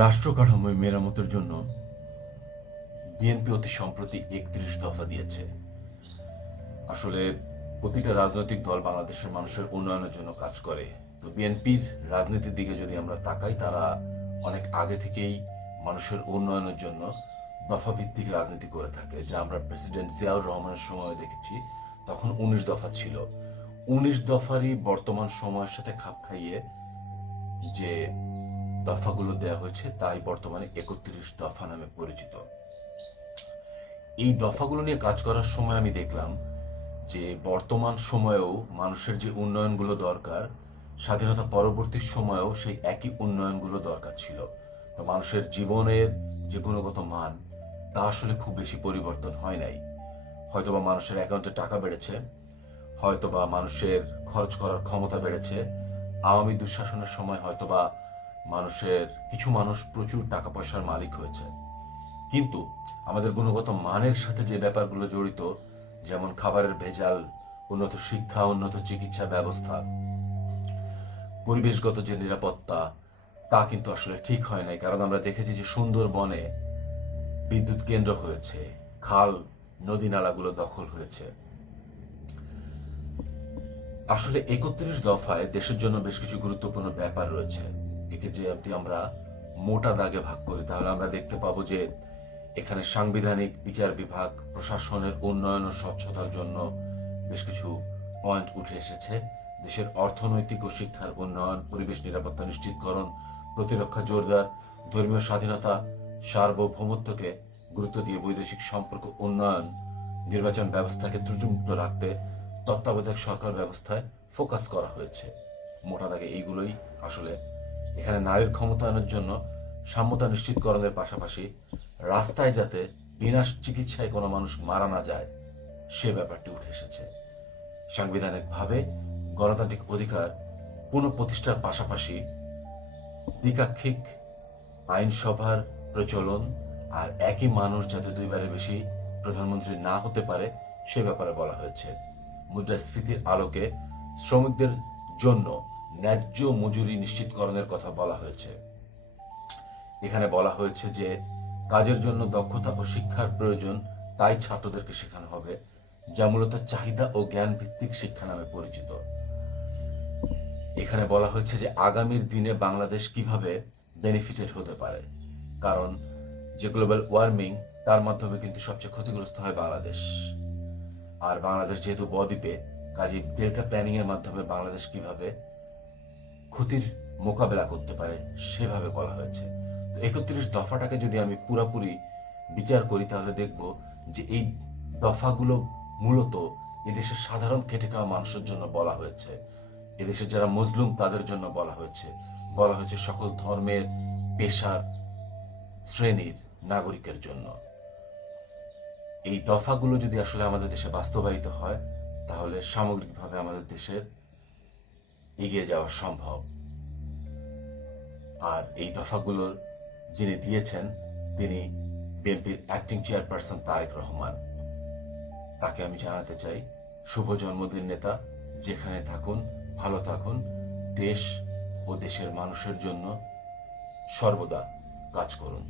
রাষ্ট্র কাঠামো মেরামতের জন্য বিএনপি অতি সম্প্রতি ৩১ দফা দিয়েছে। আসলে প্রতিটা রাজনৈতিক দল বাংলাদেশের মানুষের উন্নয়নের জন্য কাজ করে। তো বিএনপির রাজনীতির দিকে যদি আমরা তাকাই, তারা অনেক আগে থেকেই মানুষের উন্নয়নের জন্য দফা ভিত্তিক রাজনীতি করে থাকে, যা আমরা প্রেসিডেন্ট জিয়াউর রহমানের সময় দেখেছি। তখন ১৯ দফা ছিল। ১৯ দফারই বর্তমান সময়ের সাথে খাপ খাইয়ে যে দফাগুলো দেওয়া হয়েছে, তাই বর্তমানে ৩১ দফা নামে পরিচিত। এই দফাগুলো নিয়ে কাজ করার সময় আমি দেখলাম যে বর্তমান সময়েও মানুষের যে উন্নয়নগুলো দরকার, স্বাধীনতা পরবর্তী সময়েও সেই একই উন্নয়নগুলো দরকার ছিল। তো মানুষের জীবনের যে গুণগত মান, তা আসলে খুব বেশি পরিবর্তন হয় নাই। হয়তোবা মানুষের অ্যাকাউন্টে টাকা বেড়েছে, হয়তোবা মানুষের খরচ করার ক্ষমতা বেড়েছে। আওয়ামী দুঃশাসনের সময় হয়তোবা কিছু মানুষ প্রচুর টাকা পয়সার মালিক হয়েছে, কিন্তু আমাদের গুণগত মানের সাথে যে ব্যাপারগুলো জড়িত, যেমন খাবারের ভেজাল, উন্নত শিক্ষা, উন্নত চিকিৎসা ব্যবস্থা, পরিবেশগত যে নিরাপত্তা, তা কিন্তু আসলে ঠিক হয় নাই। কারণ আমরা দেখেছি যে সুন্দরবনে বিদ্যুৎ কেন্দ্র হয়েছে, খাল নদী নালাগুলো দখল হয়েছে। আসলে ৩১ দফায় দেশের জন্য বেশ কিছু গুরুত্বপূর্ণ ব্যাপার রয়েছে। একে যদি আমরা মোটা দাগে ভাগ করি, তাহলে আমরা দেখতে পাবো যে এখানে সাংবিধানিক বিচার বিভাগ, প্রশাসনের উন্নয়ন ও স্বচ্ছতার জন্য বেশ কিছু পয়েন্ট উঠে এসেছে। দেশের অর্থনৈতিক ও শিক্ষার উন্নয়ন, পরিবেশ নিরাপত্তা নিশ্চিতকরণ, প্রতিরক্ষা জোরদার, ধর্মীয় স্বাধীনতা, সার্বভৌমত্বকে গুরুত্ব দিয়ে বৈদেশিক সম্পর্ক উন্নয়ন, নির্বাচন ব্যবস্থাকে ত্রুটিমুক্ত রাখতে তত্ত্বাবধায়ক সরকার ব্যবস্থায় ফোকাস করা হয়েছে। মোটা দাগে এইগুলোই আসলে এখানে নারীর ক্ষমতায়নের জন্য সাম্যতা নিশ্চিতকরণের পাশাপাশি রাস্তায় যাতে বিনা চিকিৎসায় কোনো মানুষ মারা না যায়, সে ব্যাপারটি উঠে এসেছে। সাংবিধানিকভাবে গণতান্ত্রিক অধিকার পুনঃপ্রতিষ্ঠার পাশাপাশি দ্বিপাক্ষিক আইনসভার প্রচলন, আর একই মানুষ যাতে দুইবারের বেশি প্রধানমন্ত্রী না হতে পারে, সে ব্যাপারে বলা হয়েছে। মুদ্রাস্ফীতির আলোকে শ্রমিকদের জন্য ন্যায্য মজুরি নিশ্চিতকরণের কথা বলা হয়েছে। এখানে বলা হয়েছে যে কাজের জন্য দক্ষতা ও শিক্ষার প্রয়োজন, তাই ছাত্রদেরকে শেখানো হবে, যা মূলত চাহিদা ও জ্ঞান ভিত্তিক শিক্ষা নামে পরিচিত। এখানে বলা হয়েছে যে আগামীর দিনে বাংলাদেশ কিভাবে বেনিফিটেড হতে পারে, কারণ যে গ্লোবাল ওয়ার্মিং, তার মাধ্যমে কিন্তু সবচেয়ে ক্ষতিগ্রস্ত হয় বাংলাদেশ। আর বাংলাদেশ যেহেতু বদ্বীপে, কাজে ডেল্টা প্ল্যানিং এর মাধ্যমে বাংলাদেশ কিভাবে ক্ষতির মোকাবেলা করতে পারে, সেভাবে বলা হয়েছে। তো ৩১ দফাটাকে যদি আমি পুরাপুরি বিচার করি, তাহলে দেখব যে এই দফাগুলো মূলত এদেশের সাধারণ খেটে খাওয়া মানুষের জন্য বলা হয়েছে। এদেশের যারা মজলুম, তাদের জন্য বলা হয়েছে সকল ধর্মের, পেশার, শ্রেণীর নাগরিকের জন্য। এই দফাগুলো যদি আসলে আমাদের দেশে বাস্তবায়িত হয়, তাহলে সামগ্রিকভাবে আমাদের দেশের এগিয়ে যাওয়া সম্ভব। আর এই দফাগুলোর যিনি দিয়েছেন, তিনি বিএনপির অ্যাক্টিং চেয়ারপারসন তারেক রহমান। তাকে আমি জানাতে চাই, শুভ জন্মদিন নেতা। যেখানে থাকুন, ভালো থাকুন। দেশ ও দেশের মানুষের জন্য সর্বদা কাজ করুন।